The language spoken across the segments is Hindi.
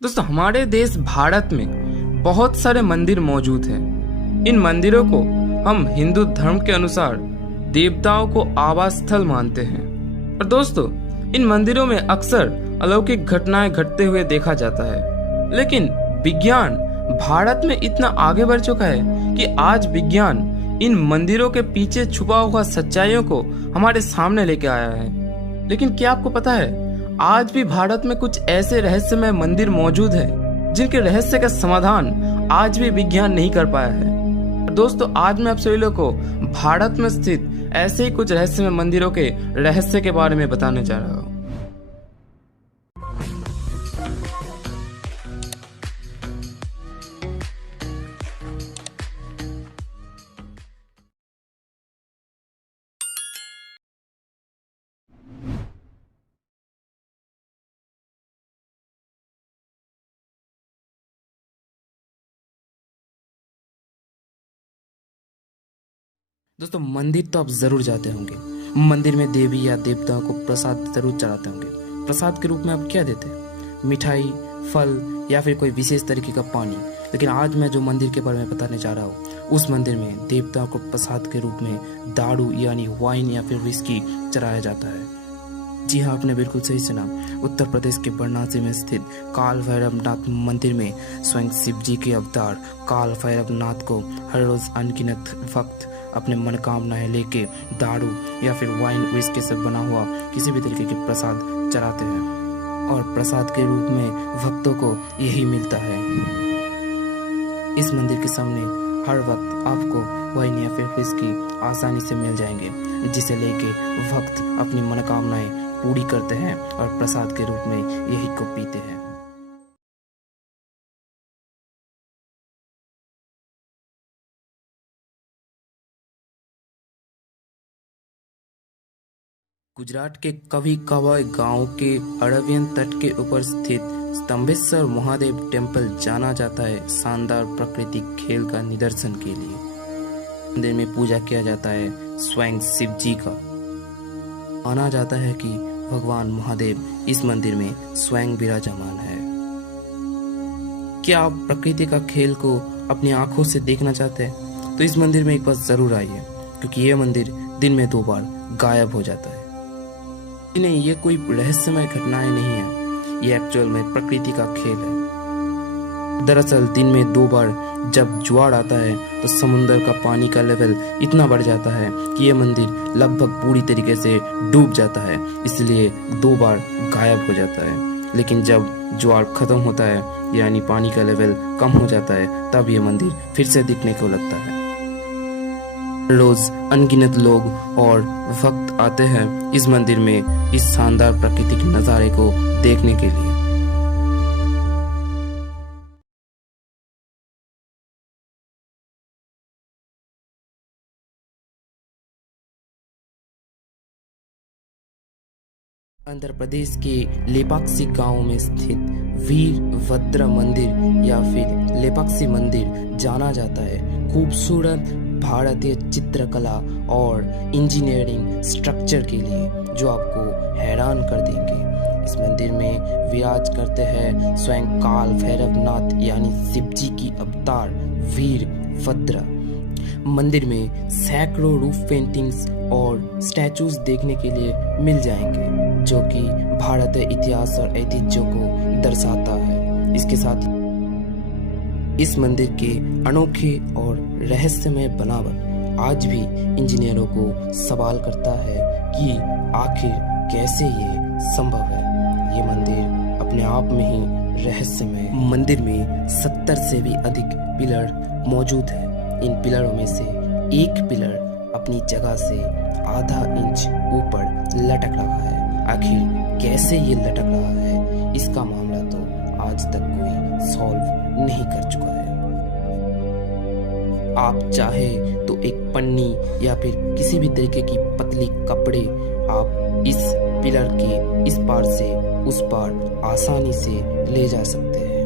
दोस्तों, हमारे देश भारत में बहुत सारे मंदिर मौजूद हैं। इन मंदिरों को हम हिंदू धर्म के अनुसार देवताओं को आवास स्थल मानते हैं। और दोस्तों, इन मंदिरों में अक्सर अलौकिक घटनाएं घटते हुए देखा जाता है। लेकिन विज्ञान भारत में इतना आगे बढ़ चुका है कि आज विज्ञान इन मंदिरों के पीछे छुपा हुआ सच्चाइयों को हमारे सामने लेके आया है। लेकिन क्या आपको पता है, आज भी भारत में कुछ ऐसे रहस्यमय मंदिर मौजूद हैं जिनके रहस्य का समाधान आज भी विज्ञान नहीं कर पाया है। दोस्तों, आज मैं आप सभी लोगों को भारत में स्थित ऐसे ही कुछ रहस्यमय मंदिरों के रहस्य के बारे में बताने जा रहा हूँ। दोस्तों, मंदिर तो आप जरूर जाते होंगे। मंदिर में देवी या देवताओं को प्रसाद जरूर चढ़ाते होंगे। प्रसाद के रूप में आप क्या देते हैं? मिठाई, फल या फिर कोई विशेष तरीके का पानी। लेकिन आज मैं जो मंदिर के बारे में बताने जा रहा हूँ, उस मंदिर में देवताओं को प्रसाद के रूप में दारू यानी वाइन या फिर विस्की चढ़ाया जाता है। जी हाँ, आपने बिल्कुल सही सुना। उत्तर प्रदेश के वाराणसी में स्थित काल भैरवनाथ मंदिर में स्वयं शिव जी के अवतार काल भैरवनाथ को हर रोज अनगिनत भक्त अपने मनोकामनाएं लेके दारू या फिर वाइन विस्की से बना हुआ किसी भी तरीके की प्रसाद चढ़ाते हैं और प्रसाद के रूप में भक्तों को यही मिलता है। इस मंदिर के सामने हर वक्त आपको वाइन या फिर विस्की आसानी से मिल जाएंगे, जिसे लेके भक्त अपनी मनोकामनाएं पूरी करते हैं और प्रसाद के रूप में यही को पीते हैं। गुजरात के कवि कवाय गांव के अरवियन तट के ऊपर स्थित स्तंभेश्वर महादेव टेम्पल जाना जाता है शानदार प्राकृतिक खेल का निदर्शन के लिए। मंदिर में पूजा किया जाता है स्वयं शिव जी का। माना जाता है कि भगवान महादेव इस मंदिर में स्वयं विराजमान है। क्या आप प्रकृति का खेल को अपनी आंखों से देखना चाहते हैं तो इस मंदिर में एक बार जरूर आइए, क्योंकि यह मंदिर दिन में 2 बार गायब हो जाता है। नहीं, ये कोई रहस्यमय घटनाएं नहीं है, ये एक्चुअल में प्रकृति का खेल है। दरअसल दिन में 2 बार जब ज्वार आता है तो समुद्र का पानी का लेवल इतना बढ़ जाता है कि ये मंदिर लगभग पूरी तरीके से डूब जाता है, इसलिए 2 बार गायब हो जाता है। लेकिन जब ज्वार खत्म होता है यानी पानी का लेवल कम हो जाता है, तब ये मंदिर फिर से दिखने को लगता है। रोज अनगिनत लोग और भक्त आते हैं इस मंदिर में इस शानदार प्राकृतिक नजारे को देखने के लिए। आंध्र प्रदेश के लेपाक्षी गांव में स्थित वीरभद्र मंदिर या फिर लेपाक्षी मंदिर जाना जाता है खूबसूरत भारतीय चित्रकला और इंजीनियरिंग स्ट्रक्चर के लिए, जो आपको हैरान कर देंगे। इस मंदिर में विराज करते हैं स्वयं काल भैरवनाथ यानी शिव जी की अवतार वीरभद्र। मंदिर में सैकड़ों रूफ पेंटिंग्स और स्टैचूज देखने के लिए मिल जाएंगे, जो कि भारतीय इतिहास और ऐतिह्य को दर्शाता है। इसके साथ इस मंदिर के अनोखे और रहस्यमय बनावट आज भी इंजीनियरों को सवाल करता है कि आखिर कैसे ये संभव है। ये मंदिर अपने आप में ही रहस्यमय। मंदिर में 70 से भी अधिक पिलर मौजूद है। इन पिलरों में से एक पिलर अपनी जगह से आधा इंच ऊपर लटक रहा है। आखिर कैसे ये लटक रहा है, इसका मामला तो आज तक कोई सॉल्व नहीं कर चुका है। आप चाहे तो एक पन्नी या फिर किसी भी तरीके की पतली कपड़े आप इस पिलर के इस पार से उस पार आसानी से ले जा सकते हैं।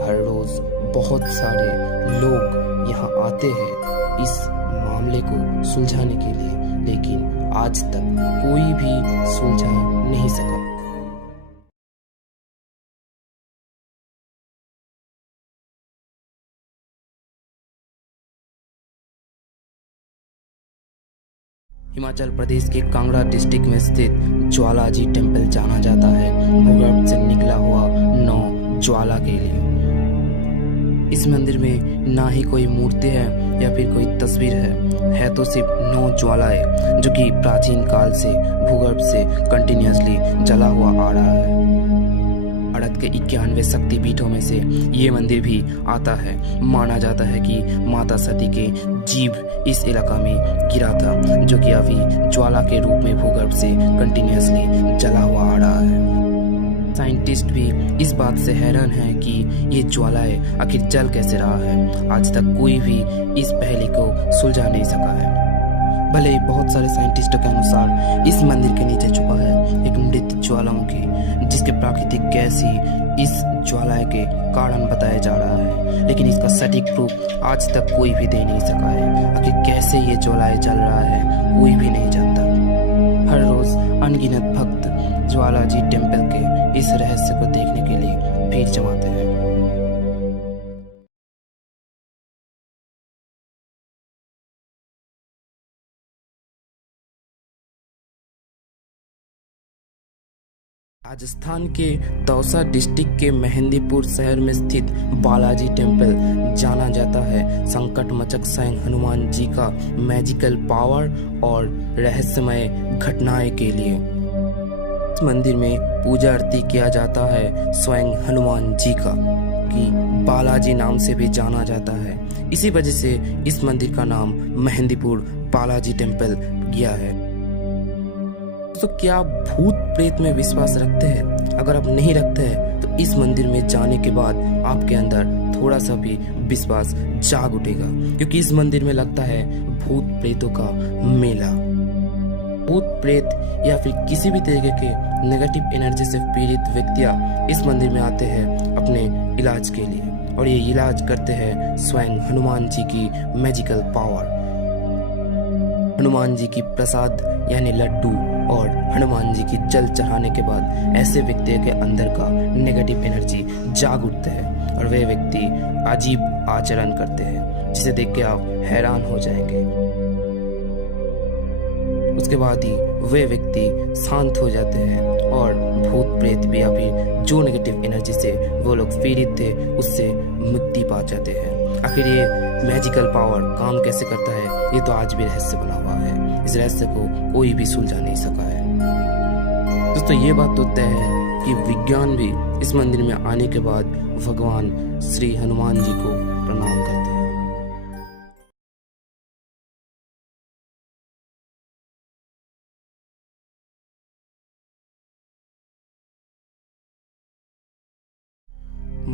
हर रोज बहुत सारे लोग यहाँ आते हैं इस मामले को सुलझाने के लिए, लेकिन आज तक कोई भी सुलझा नहीं सका। हिमाचल प्रदेश के कांगड़ा डिस्ट्रिक्ट में स्थित ज्वालाजी टेम्पल जाना जाता है भूगर्भ से निकला हुआ 9 ज्वाला के लिए। इस मंदिर में ना ही कोई मूर्ति है या फिर कोई तस्वीर है तो सिर्फ 9 ज्वालाएं जो कि प्राचीन काल से भूगर्भ से कंटिन्यूअसली जला हुआ आ रहा है। भारत के 91 शक्तिपीठों में से ये मंदिर भी आता है। माना जाता है कि माता सती के जीव इस इलाका में गिरा था जो कि अभी ज्वाला के रूप में भूगर्भ से कंटिन्यूअसली जला हुआ आ रहा है। साइंटिस्ट भी इस बात से हैरान है कि ये ज्वालाएं आखिर जल कैसे रहा है। आज तक कोई भी इस पहेली को सुलझा नहीं सका है। भले ही बहुत सारे साइंटिस्टों के अनुसार इस मंदिर के नीचे छुपा है एक मृत ज्वालामुखी जिसके प्राकृतिक गैस ही इस ज्वाला के कारण बताया जा रहा है, लेकिन इसका सटीक प्रूफ आज तक कोई भी दे नहीं सका है। आखिर कैसे ये ज्वालाएं जल रहा है कोई भी नहीं जानता। हर रोज अनगिनत भक्त ज्वालाजी टेम्पल के इस रहस्य को देखने के लिए भीड़ जमाते हैं। राजस्थान के दौसा डिस्ट्रिक्ट के मेहंदीपुर शहर में स्थित बालाजी टेम्पल जाना जाता है संकटमोचक स्वयं हनुमान जी का मैजिकल पावर और रहस्यमय घटनाएं के लिए। इस मंदिर में पूजा आरती किया जाता है स्वयं हनुमान जी का, कि बालाजी नाम से भी जाना जाता है। इसी वजह से इस मंदिर का नाम मेहंदीपुर बालाजी टेम्पल गया है। तो क्या आप भूत प्रेत में विश्वास रखते हैं? अगर आप नहीं रखते हैं तो इस मंदिर में जाने के बाद आपके अंदर थोड़ा सा भी विश्वास जाग उठेगा, क्योंकि इस मंदिर में लगता है भूत प्रेतों का मेला। भूत प्रेत या फिर किसी भी तरीके के नेगेटिव एनर्जी से पीड़ित व्यक्तियां इस मंदिर में आते हैं अपने इलाज के लिए, और ये इलाज करते हैं स्वयं हनुमान जी की मैजिकल पावर। हनुमान जी की प्रसाद यानी लड्डू और हनुमान जी की जल चढ़ाने के बाद ऐसे व्यक्ति के अंदर का नेगेटिव एनर्जी जाग उठते हैं और वे व्यक्ति अजीब आचरण करते हैं जिसे देख के आप हैरान हो जाएंगे। उसके बाद ही वे व्यक्ति शांत हो जाते हैं और भूत प्रेत भी या फिर जो नेगेटिव एनर्जी से वो लोग पीड़ित थे उससे मुक्ति पा जाते हैं। आखिर ये मैजिकल पावर काम कैसे करता है ये तो आज भी रहस्य बना हुआ है। इस रहस्य को कोई भी सुलझा नहीं सका है। दोस्तों ये बात तो तय है कि विज्ञान भी इस मंदिर में आने के बाद भगवान श्री हनुमान जी को प्रणाम करते हैं।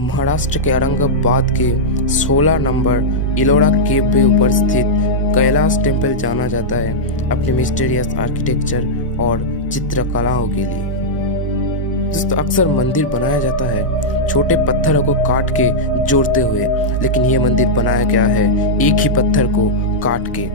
महाराष्ट्र के औरंगाबाद के 16 नंबर इलोरा केव के ऊपर स्थित कैलाश टेम्पल जाना जाता है अपने मिस्टीरियस आर्किटेक्चर और चित्रकलाओं के लिए। दोस्तों अक्सर मंदिर बनाया जाता है छोटे पत्थरों को काट के जोड़ते हुए, लेकिन ये मंदिर बनाया गया है एक ही पत्थर को काट के।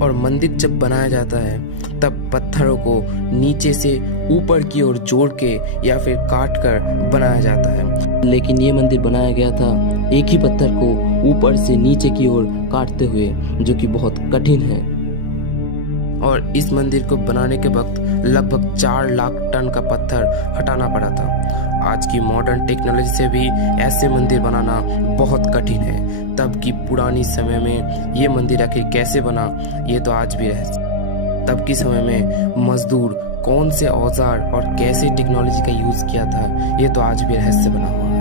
और मंदिर जब बनाया जाता है तब पत्थरों को नीचे से ऊपर की ओर जोड़ के या फिर काट कर बनाया जाता है, लेकिन ये मंदिर बनाया गया था एक ही पत्थर को ऊपर से नीचे की ओर काटते हुए, जो कि बहुत कठिन है। और इस मंदिर को बनाने के वक्त लगभग 4 लाख टन का पत्थर हटाना पड़ा था। आज की मॉडर्न टेक्नोलॉजी से भी ऐसे मंदिर बनाना बहुत कठिन है। तब की पुरानी समय में ये मंदिर आखिर कैसे बना ये तो आज भी रहस्य। तब के समय में मजदूर कौन से औजार और कैसे टेक्नोलॉजी का यूज किया था ये तो आज भी रहस्य बना हुआ है।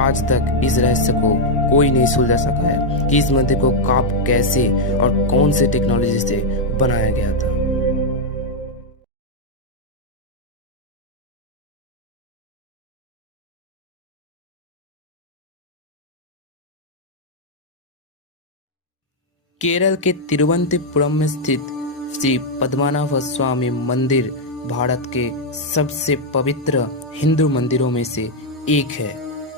आज तक इस रहस्य को कोई नहीं सुलझा सका है कि इस मंदिर को कब कैसे और कौन से टेक्नोलॉजी से बनाया गया था। केरल के तिरुवनंतपुरम में स्थित श्री पद्मनाभ स्वामी मंदिर भारत के सबसे पवित्र हिंदू मंदिरों में से एक है।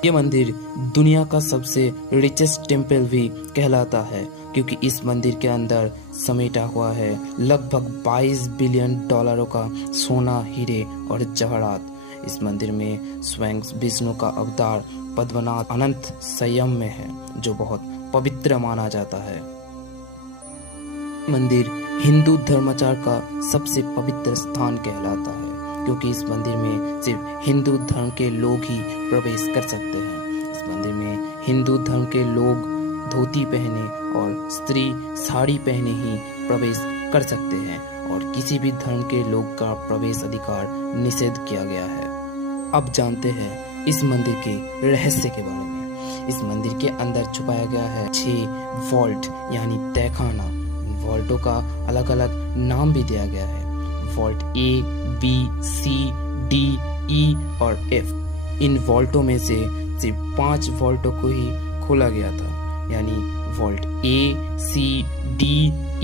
ये मंदिर दुनिया का सबसे रिचेस्ट टेम्पल भी कहलाता है, क्योंकि इस मंदिर के अंदर समेटा हुआ है लगभग 22 बिलियन डॉलरों का सोना, हीरे और जवाहरात। इस मंदिर में स्वयं विष्णु का अवतार पद्मनाभ अनंत संयम में है, जो बहुत पवित्र माना जाता है। मंदिर हिंदू धर्माचार का सबसे पवित्र स्थान कहलाता है, क्योंकि इस मंदिर में सिर्फ हिंदू धर्म के लोग ही प्रवेश कर सकते हैं। इस मंदिर में हिंदू धर्म के लोग धोती पहने और स्त्री साड़ी पहने ही प्रवेश कर सकते हैं और किसी भी धर्म के लोग का प्रवेश अधिकार निषेध किया गया है। अब जानते हैं इस मंदिर के रहस्य के बारे में। इस मंदिर के अंदर छुपाया गया है 6 वॉल्ट यानी तहखाना। इन वॉल्टों का अलग अलग नाम भी दिया गया है, vault A, B, C, D, E और F। इन वॉल्टों में से सिर्फ 5 वॉल्टों को ही खोला गया था, यानी vault A, C, D,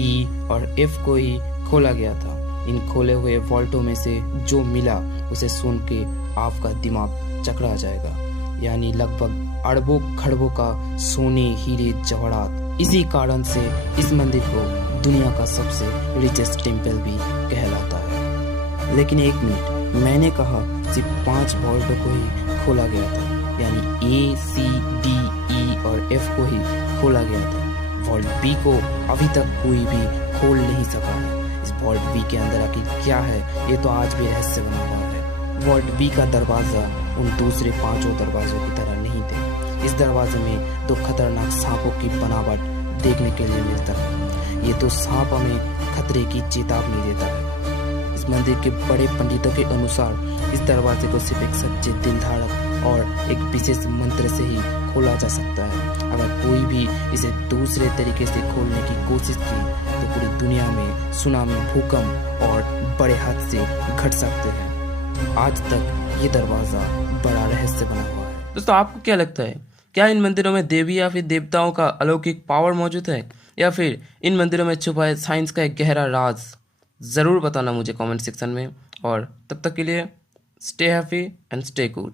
E और F को ही खोला गया था। इन खोले हुए वॉल्टों में से जो मिला उसे सुन के आपका दिमाग चकरा जाएगा, यानी लगभग अरबों खरबों का सोने हीरे जवाहरात। इसी कारण से इस मंदिर को दुनिया का सबसे रिचेस्ट टेम्पल भी कहलाता है। लेकिन एक मिनट, मैंने कहा सिर्फ 5 वॉल्टों को ही खोला गया था, यानी A, C, D, E और F को ही खोला गया था। वॉल्ट B को अभी तक कोई भी खोल नहीं सका है। इस वॉल्ट B के अंदर आखिर क्या है, ये तो आज भी रहस्य बना हुआ है। वॉल्ट B का दरवाजा उन दूसरे 5 दरवाजों की तरह नहीं थे। इस दरवाजे में 2 खतरनाक सांपों की बनावट देखने के लिए मिलता है। ये 2 सांप हमें खतरे की चेतावनी देता है। इस मंदिर के बड़े पंडितों के अनुसार इस दरवाजे को सिर्फ एक सच्चे दिलधारक और एक विशेष मंत्र से ही खोला जा सकता है। अगर कोई भी इसे दूसरे तरीके से खोलने की कोशिश की तो पूरी दुनिया में सुनामी, भूकंप और बड़े हादसे घट सकते हैं। आज तक ये दरवाजा बड़ा रहस्य बना हुआ है। दोस्तों, आपको क्या लगता है, क्या इन मंदिरों में देवी या फिर देवताओं का अलौकिक पावर मौजूद है, या फिर इन मंदिरों में छुपा है साइंस का एक गहरा राज? ज़रूर बताना मुझे कमेंट सेक्शन में। और तब तक के लिए stay happy and stay cool.